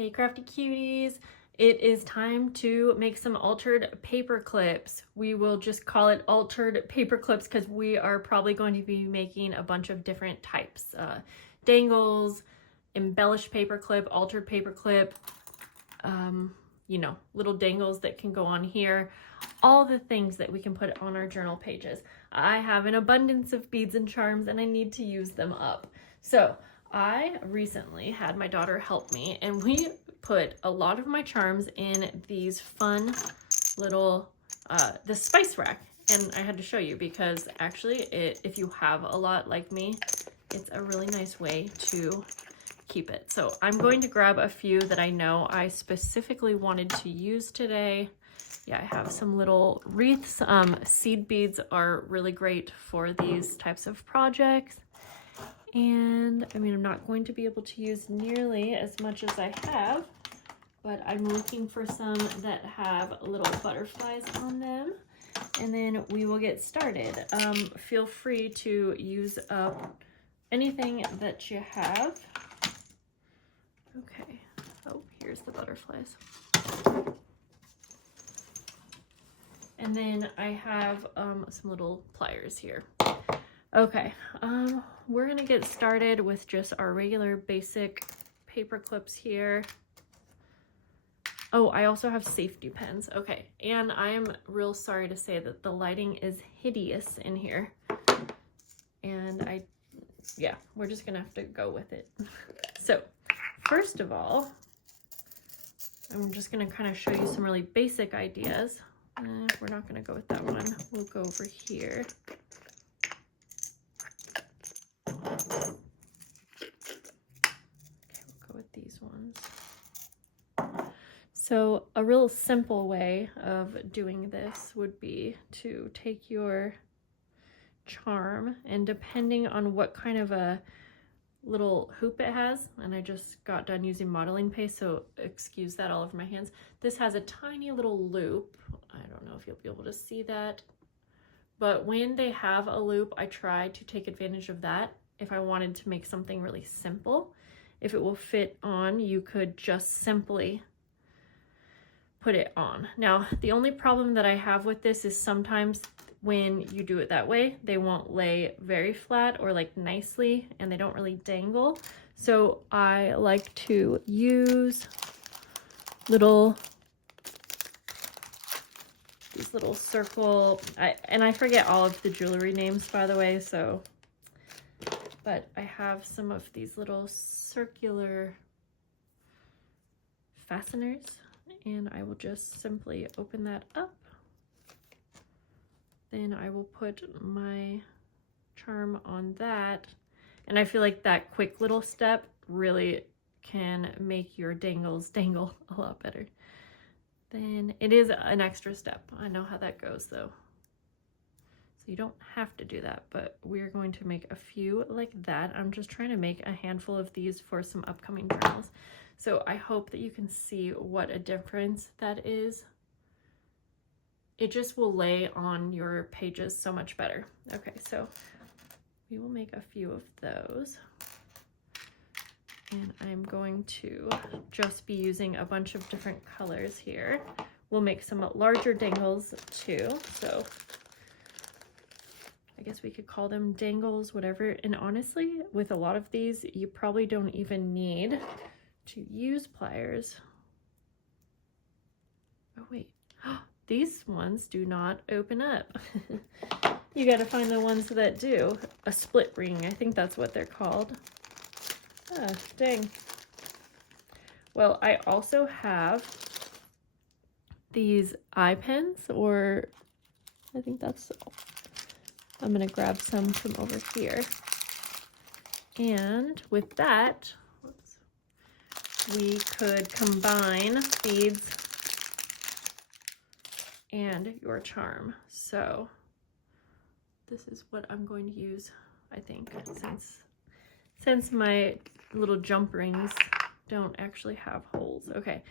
Hey crafty cuties, it is time to make some altered paper clips. We will just call it altered paper clips because we are probably going to be making a bunch of different types. Dangles, embellished paper clip, altered paper clip, you know, little dangles that can go on here. All the things that we can put on our journal pages. I have an abundance of beads and charms and I need to use them up. So I recently had my daughter help me and we put a lot of my charms in these fun little, the spice rack. And I had to show you because actually if you have a lot like me, it's a really nice way to keep it. So I'm going to grab a few that I know I specifically wanted to use today. Yeah, I have some little wreaths. Seed beads are really great for these types of projects. And I mean, I'm not going to be able to use nearly as much as I have, but I'm looking for some that have little butterflies on them. And then we will get started. Feel free to use up anything that you have. Okay, oh, here's the butterflies. And then I have some little pliers here. Okay, we're gonna get started with just our regular basic paper clips here. Oh, I also have safety pins. Okay, and I am real sorry to say that the lighting is hideous in here. And yeah, we're just gonna have to go with it. So, first of all, I'm just gonna kind of show you some really basic ideas. We're not gonna go with that one. We'll go over here. Okay, we'll go with these ones. So a real simple way of doing this would be to take your charm, and depending on what kind of a little hoop it has, and I just got done using modeling paste, so excuse that all over my hands. This has a tiny little loop. I don't know if you'll be able to see that, but when they have a loop, I try to take advantage of that if I wanted to make something really simple. If it will fit on, you could just simply put it on. Now, the only problem that I have with this is sometimes when you do it that way, they won't lay very flat or like nicely, and they don't really dangle. So I like to use these little circle, and I forget all of the jewelry names, by the way, so, but I have some of these little circular fasteners, and I will just simply open that up. Then I will put my charm on that. And I feel like that quick little step really can make your dangles dangle a lot better. Then it is an extra step. I know how that goes though. So you don't have to do that, but we're going to make a few like that. I'm just trying to make a handful of these for some upcoming journals. So I hope that you can see what a difference that is. It just will lay on your pages so much better. Okay, so we will make a few of those. And I'm going to just be using a bunch of different colors here. We'll make some larger dangles too. So I guess we could call them dangles, whatever. And honestly, with a lot of these, you probably don't even need to use pliers. Oh, wait. These ones do not open up. You got to find the ones that do. A split ring, I think that's what they're called. Ah, dang. Well, I also have these eye pins, or I think that's, I'm going to grab some from over here. And with that, we could combine beads and your charm. So this is what I'm going to use, I think, since my little jump rings don't actually have holes. Okay,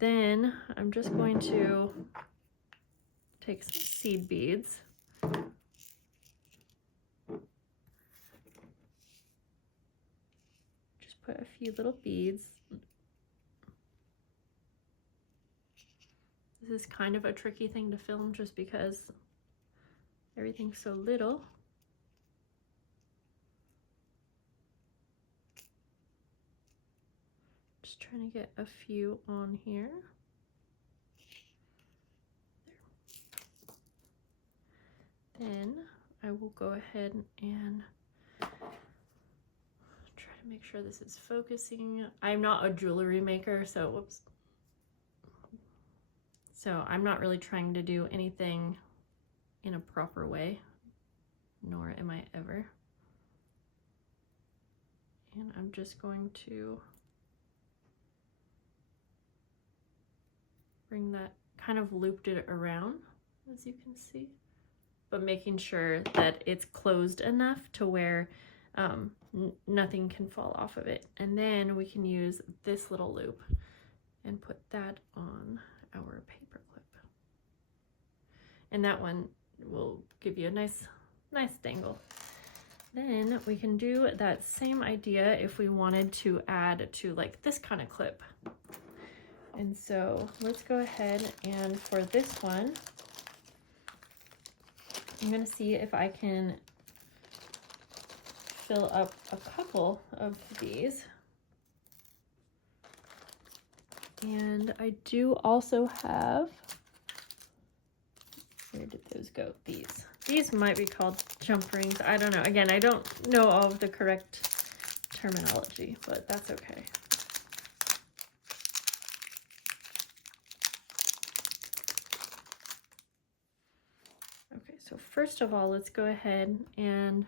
then I'm just going to take some seed beads. Just put a few little beads This is kind of a tricky thing to film just because everything's so little. Just trying to get a few on here. There. Then I will go ahead and try to make sure this is focusing. I'm not a jewelry maker, so whoops. So I'm not really trying to do anything in a proper way, nor am I ever. And I'm just going to bring that, kind of looped it around, as you can see, but making sure that it's closed enough to where nothing can fall off of it. And then we can use this little loop and put that on our paper clip. And that one will give you a nice dangle. Then we can do that same idea if we wanted to add to like this kind of clip. And so let's go ahead, and for this one, I'm gonna see if I can fill up a couple of these. And I do also have, where did those go? These might be called jump rings. I don't know. Again, I don't know all of the correct terminology, but that's okay. Okay, so first of all, let's go ahead and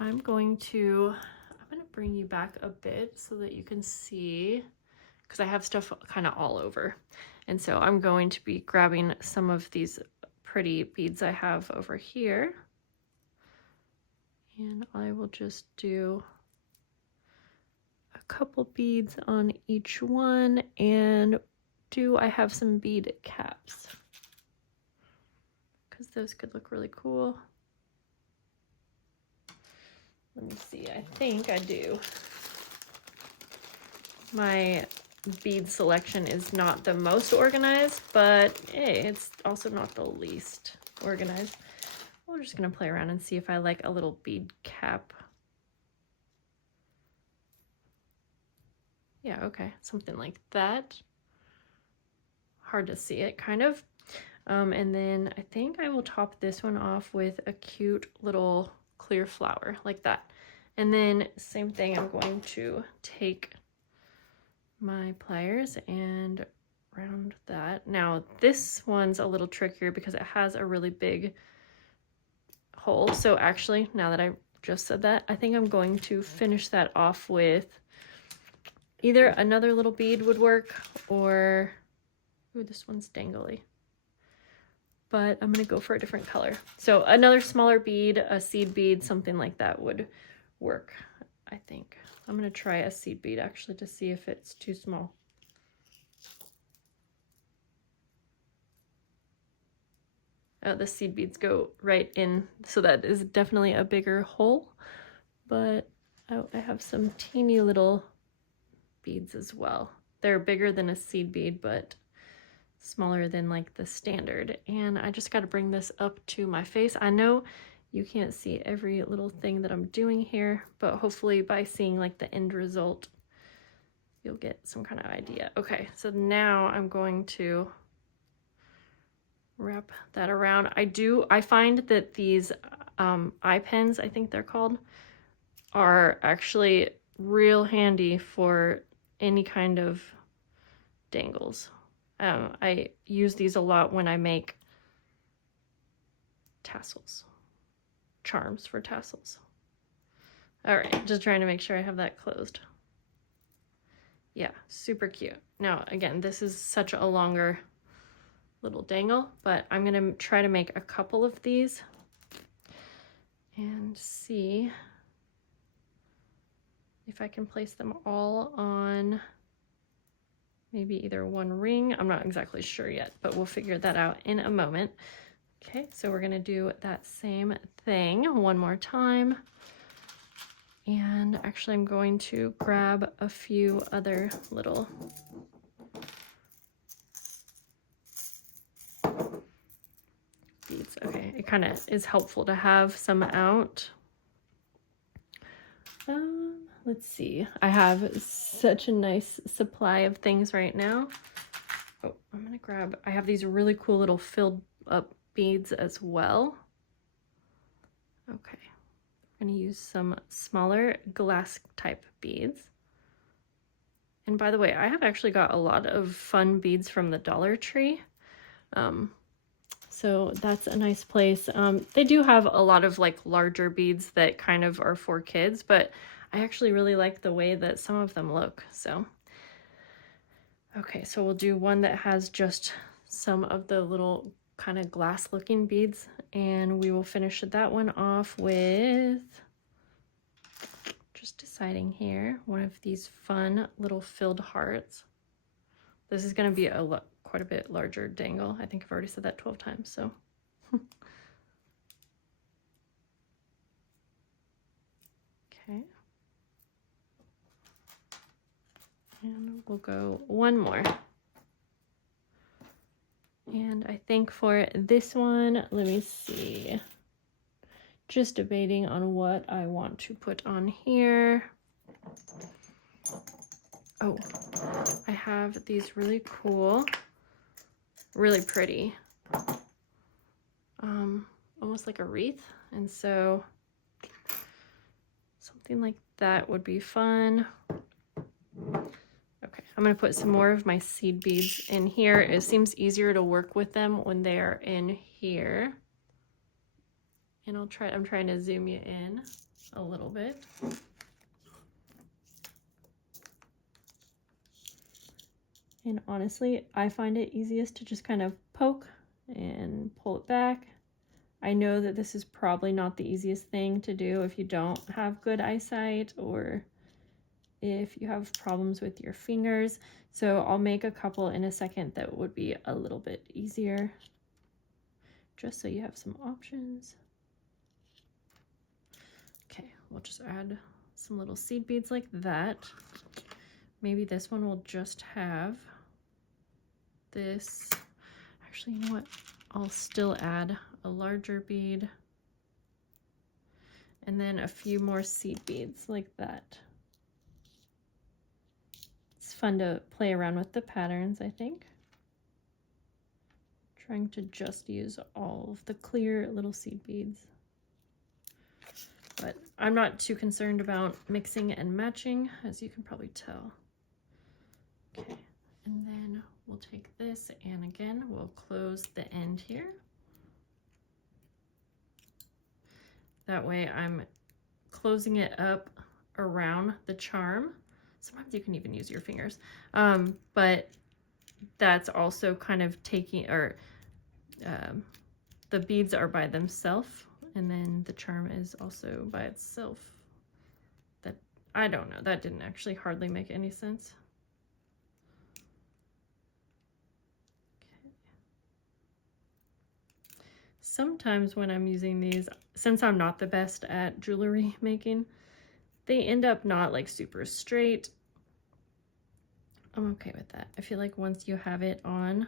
I'm going to bring you back a bit so that you can see, because I have stuff kind of all over. And so I'm going to be grabbing some of these pretty beads I have over here. And I will just do a couple beads on each one. And I have some bead caps, because those could look really cool. Let me see, I think I do. My bead selection is not the most organized, but hey, it's also not the least organized. We're just gonna play around and see if I like a little bead cap. Yeah, okay, something like that. Hard to see it, kind of. And then I think I will top this one off with a cute little clear flower like that. And then same thing, I'm going to take my pliers and round that. Now this one's a little trickier because it has a really big hole. So actually, now that I just said that, I think I'm going to finish that off with either another little bead would work, or, ooh, this one's dangly, but I'm gonna go for a different color. So another smaller bead, a seed bead, something like that would work, I think. I'm gonna try a seed bead actually to see if it's too small. The seed beads go right in, so that is definitely a bigger hole, but I have some teeny little beads as well. They're bigger than a seed bead, but smaller than like the standard. And I just got to bring this up to my face. I know you can't see every little thing that I'm doing here, but hopefully by seeing like the end result, you'll get some kind of idea. Okay, so now I'm going to wrap that around. I find that these eye pens, I think they're called, are actually real handy for any kind of dangles. I use these a lot when I make tassels, charms for tassels. All right, just trying to make sure I have that closed. Yeah, super cute. Now, again, this is such a longer little dangle, but I'm gonna try to make a couple of these and see if I can place them all on maybe either one ring. I'm not exactly sure yet, but we'll figure that out in a moment. Okay, so we're gonna do that same thing one more time. And actually I'm going to grab a few other little it kind of is helpful to have some out. Let's see. I have such a nice supply of things right now. Oh, I'm gonna grab, I have these really cool little filled up beads as well. Okay, I'm gonna use some smaller glass type beads. And by the way, I have actually got a lot of fun beads from the Dollar Tree. So that's a nice place. They do have a lot of like larger beads that kind of are for kids, but I actually really like the way that some of them look. So, okay, so we'll do one that has just some of the little kind of glass looking beads, and we will finish that one off with, just deciding here, one of these fun little filled hearts. This is going to be quite a bit larger dangle. I think I've already said that 12 times, so. Okay. And we'll go one more. And I think for this one, let me see. Just debating on what I want to put on here. Oh, I have these really cool, really pretty, almost like a wreath. And so something like that would be fun. Okay, I'm gonna put some more of my seed beads in here. It seems easier to work with them when they are in here. And I'm trying to zoom you in a little bit. And honestly, I find it easiest to just kind of poke and pull it back. I know that this is probably not the easiest thing to do if you don't have good eyesight or if you have problems with your fingers. So I'll make a couple in a second that would be a little bit easier, just so you have some options. Okay, we'll just add some little seed beads like that. Maybe this one will just have this. Actually, you know what? I'll still add a larger bead and then a few more seed beads like that. It's fun to play around with the patterns, I think. Trying to just use all of the clear little seed beads. But I'm not too concerned about mixing and matching, as you can probably tell. Okay, and then we'll take this and again, we'll close the end here. That way I'm closing it up around the charm. Sometimes you can even use your fingers. But that's also kind of taking, or the beads are by themselves, and then the charm is also by itself. That, I don't know, that didn't actually hardly make any sense. Okay. Sometimes when I'm using these, since I'm not the best at jewelry making, they end up not like super straight. I'm okay with that. I feel like once you have it on,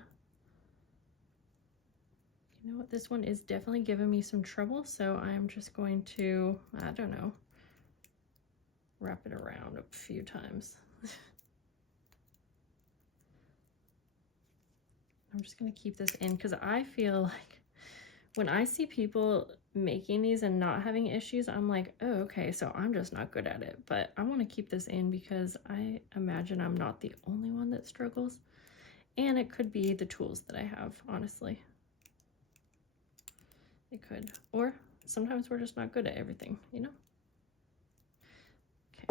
you know what, this one is definitely giving me some trouble, so I'm just going to, I don't know, wrap it around a few times. I'm just gonna keep this in because I feel like when I see people making these and not having issues, I'm like, oh, okay, so I'm just not good at it. But I want to keep this in because I imagine I'm not the only one that struggles. And it could be the tools that I have, honestly. It could. Or sometimes we're just not good at everything, you know?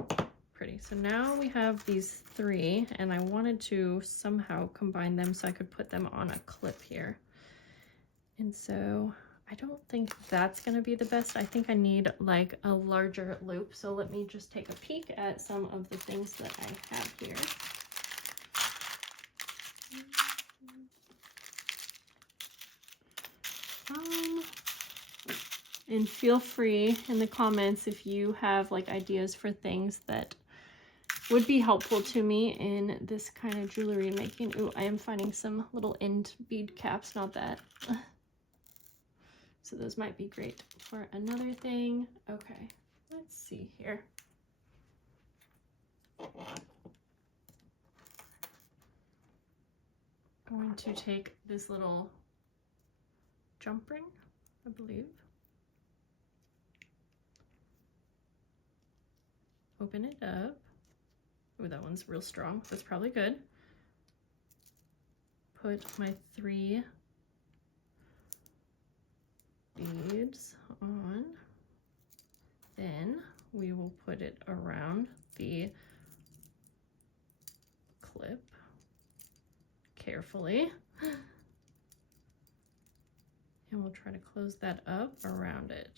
Okay, pretty. So now we have these three, and I wanted to somehow combine them so I could put them on a clip here. And so I don't think that's going to be the best. I think I need like a larger loop. So let me just take a peek at some of the things that I have here. And feel free in the comments if you have like ideas for things that would be helpful to me in this kind of jewelry making. Ooh, I am finding some little end bead caps, not that. So those might be great for another thing. Okay, let's see here. Going to take this little jump ring, I believe. Open it up. Oh, that one's real strong. That's probably good. Put my 3 beads on. Then we will put it around the clip carefully. And we'll try to close that up around it.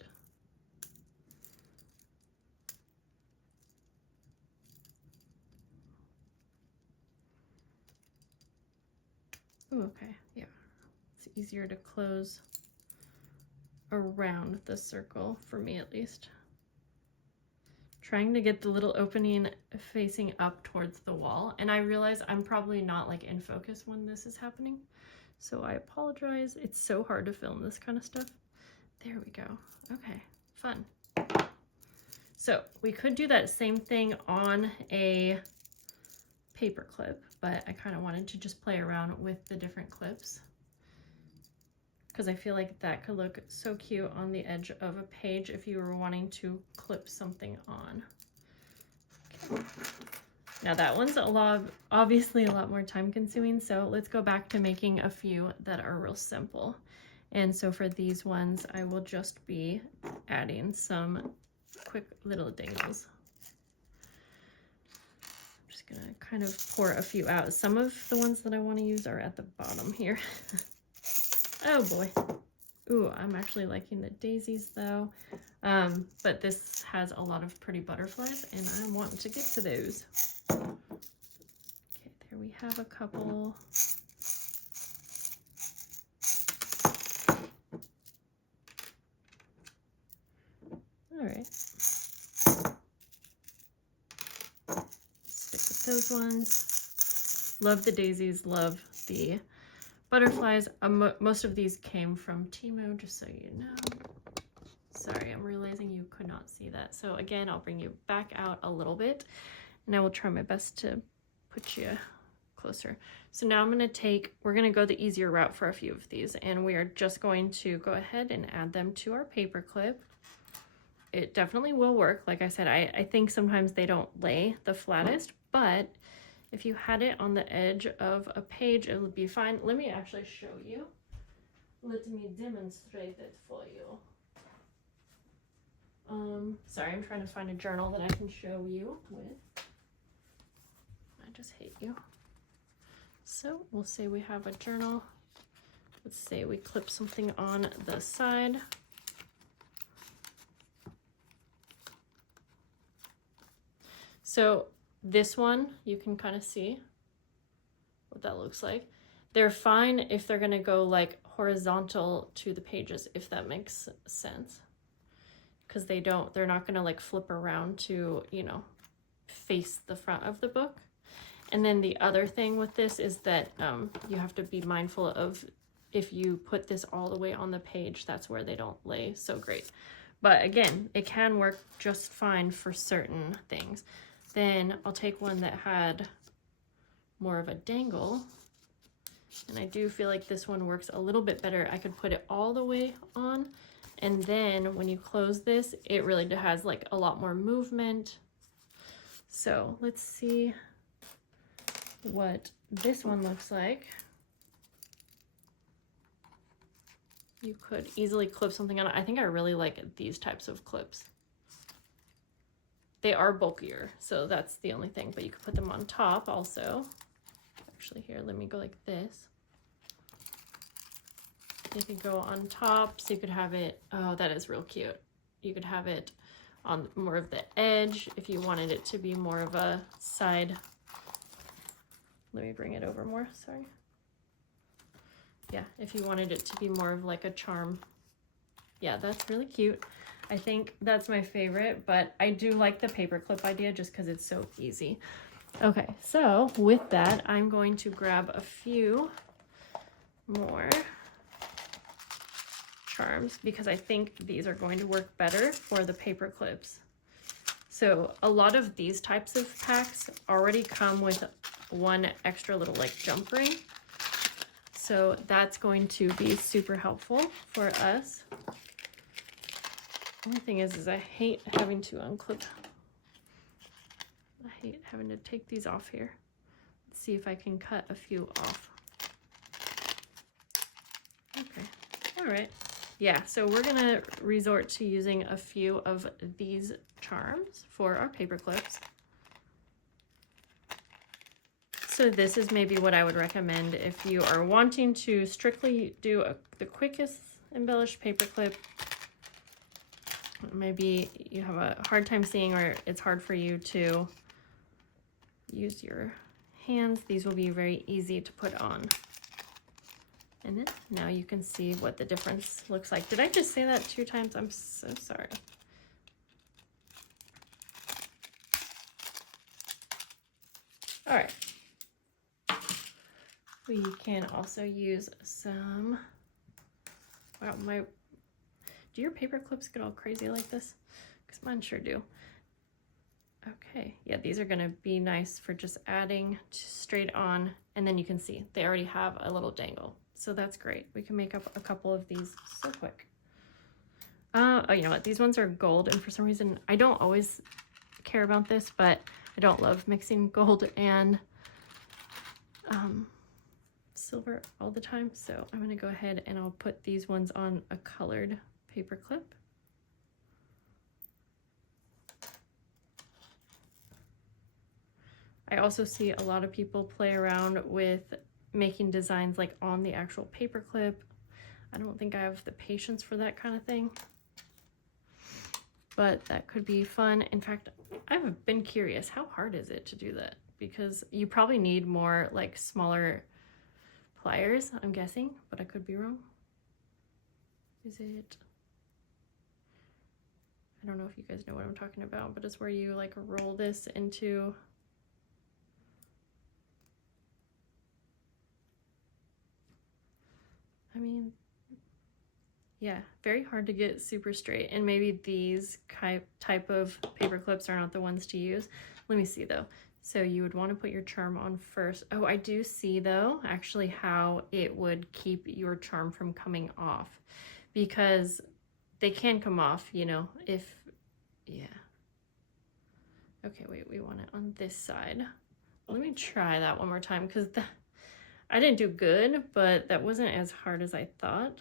Ooh, okay, yeah. It's easier to close around the circle, for me at least. Trying to get the little opening facing up towards the wall. And I realize I'm probably not like in focus when this is happening. So I apologize. It's so hard to film this kind of stuff. There we go. Okay, fun. So we could do that same thing on a paper clip, but I kind of wanted to just play around with the different clips because I feel like that could look so cute on the edge of a page if you were wanting to clip something on. Okay. Now that one's obviously a lot more time consuming, so let's go back to making a few that are real simple. And so for these ones, I will just be adding some quick little dangles. I'm just gonna kind of pour a few out. Some of the ones that I want to use are at the bottom here. Oh boy. Ooh, I'm actually liking the daisies though. But this has a lot of pretty butterflies and I want to get to those. Okay, there we have a couple. All right. Stick with those ones. Love the daisies, love the butterflies. Most of these came from Temu, just so you know. Sorry, I'm realizing you could not see that. So again, I'll bring you back out a little bit and I will try my best to put you closer. So now we're gonna go the easier route for a few of these and we are just going to go ahead and add them to our paper clip. It definitely will work. Like I said, I think sometimes they don't lay the flattest, but if you had it on the edge of a page, it would be fine. Let me actually show you. Let me demonstrate it for you. Sorry, I'm trying to find a journal that I can show you with. I just hate you. So we'll say we have a journal. Let's say we clip something on the side. So this one, you can kind of see what that looks like. They're fine if they're gonna go like horizontal to the pages, if that makes sense. Because they're not gonna like flip around to, you know, face the front of the book. And then the other thing with this is that you have to be mindful of if you put this all the way on the page, that's where they don't lay so great. But again, it can work just fine for certain things. Then I'll take one that had more of a dangle. And I do feel like this one works a little bit better. I could put it all the way on. And then when you close this, it really has like a lot more movement. So let's see what this one looks like. You could easily clip something on it. I think I really like these types of clips. They are bulkier, so that's the only thing, but you could put them on top also. Actually, here, let me go like this. You could go on top, so you could have it, oh, that is real cute. You could have it on more of the edge if you wanted it to be more of a side. Let me bring it over more, sorry. Yeah, if you wanted it to be more of like a charm. Yeah, that's really cute. I think that's my favorite, but I do like the paperclip idea just because it's so easy. Okay, so with that, I'm going to grab a few more charms because I think these are going to work better for the paper clips. So a lot of these types of packs already come with one extra little like jump ring. So that's going to be super helpful for us. The only thing is I hate having to unclip. I hate having to take these off here. Let's see if I can cut a few off. Okay, all right. Yeah, so we're gonna resort to using a few of these charms for our paper clips. So this is maybe what I would recommend if you are wanting to strictly do the quickest embellished paper clip. Maybe you have a hard time seeing or it's hard for you to use your hands. These will be very easy to put on. And then now you can see what the difference looks like. Did I just say that 2 times? I'm so sorry. All right. We can also use some, wow, do your paper clips get all crazy like this? Because mine sure do. Okay, yeah, these are gonna be nice for just adding straight on, and then you can see they already have a little dangle. So that's great. We can make up a couple of these so quick. Oh, you know what? These ones are gold, and for some reason, I don't always care about this, but I don't love mixing gold and silver all the time. So I'm gonna go ahead and I'll put these ones on a colored paper clip. I also see a lot of people play around with making designs like on the actual paper clip. I don't think I have the patience for that kind of thing, but that could be fun. In fact, I've been curious, how hard is it to do that? Because you probably need more like smaller pliers, I'm guessing, but I could be wrong. Is it? I don't know if you guys know what I'm talking about, but it's where you like roll this into, I mean, yeah, very hard to get super straight. And maybe these type of paper clips are not the ones to use. Let me see though. So you would want to put your charm on first. Oh, I do see though, actually how it would keep your charm from coming off, because they can come off, you know, if, yeah. Okay, wait, we want it on this side. Let me try that one more time, because I didn't do good, but that wasn't as hard as I thought.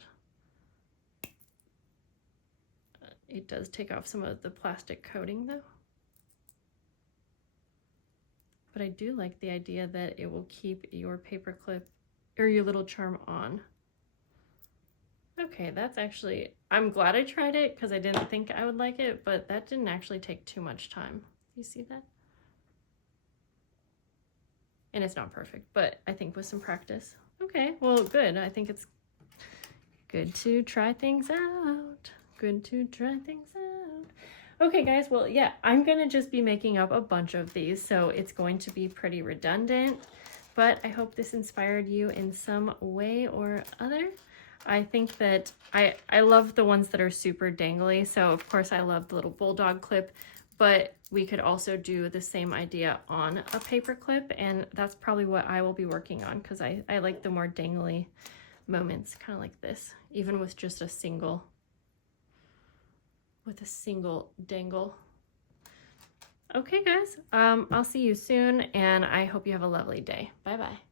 It does take off some of the plastic coating though. But I do like the idea that it will keep your paper clip or your little charm on. Okay, that's actually, I'm glad I tried it because I didn't think I would like it, but that didn't actually take too much time. You see that? And it's not perfect, but I think with some practice. Okay, well, good. I think it's good to try things out. Good to try things out. Okay, guys, well, yeah, I'm gonna just be making up a bunch of these, so it's going to be pretty redundant, but I hope this inspired you in some way or other. I think that I love the ones that are super dangly, so of course I love the little bulldog clip, but we could also do the same idea on a paper clip, and that's probably what I will be working on, because I like the more dangly moments, kind of like this, even with just a single dangle. Okay, guys, I'll see you soon, and I hope you have a lovely day. Bye-bye.